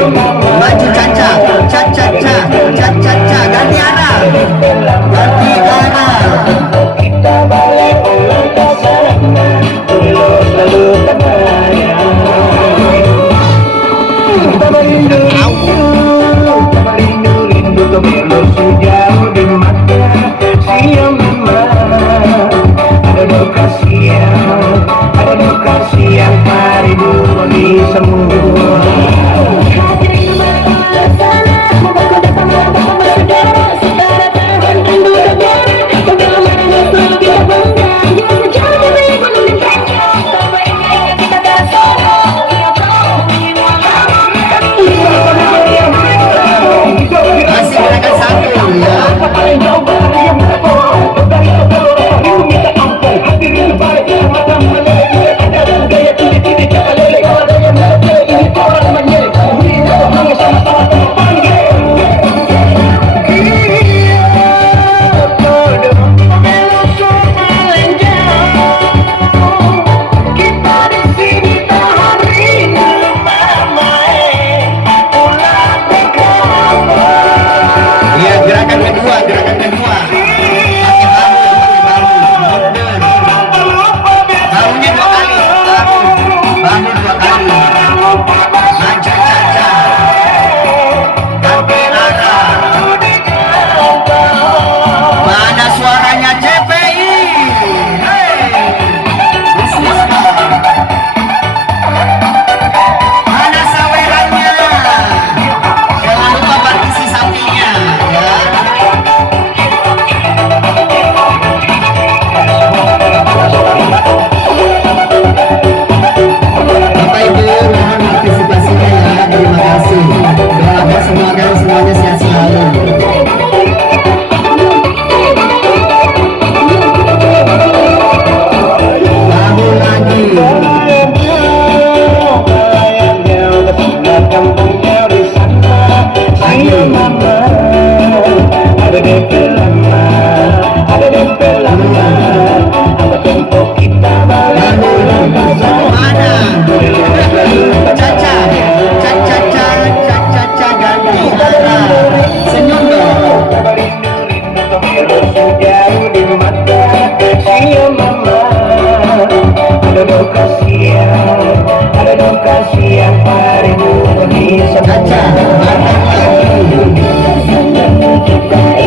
Maju Caca, Caca, Caca, Caca, ganti arah. Ganti arah. Kita balik ulang ke sana, dulu selalu terbayang. Kita merindu, kita merindu, rindu kemilu sejauh di mata. Siang memang ada duka siang, ada duka siang paridu di semua. Masih gerakan satu ya. Iya, gerakan kedua, gerakan kedua. Pakai bahu, bahunya dua kali, bahu dua kali. Maju Caca, ganti arah. Mana suaranya CPI? Hey, mana sawerannya? Jangan lupa partisi sapinya, ya. Bapak Ibu, mohon partisipasinya ya. Terima kasih. Doakan semoga semuanya sehat selalu. Bahu lagi. Ada dempel lama, ada dempel lama. Apa tempo kita balik ulang ke sana. Mana? Caca, Caca, Caca, Caca, Caca, ganti arah. Senyum dong. Rindu kemilu sejauh di mata. Siang mama, ada duka siang, ada duka siang paridu di Caca, semua. datang lagi.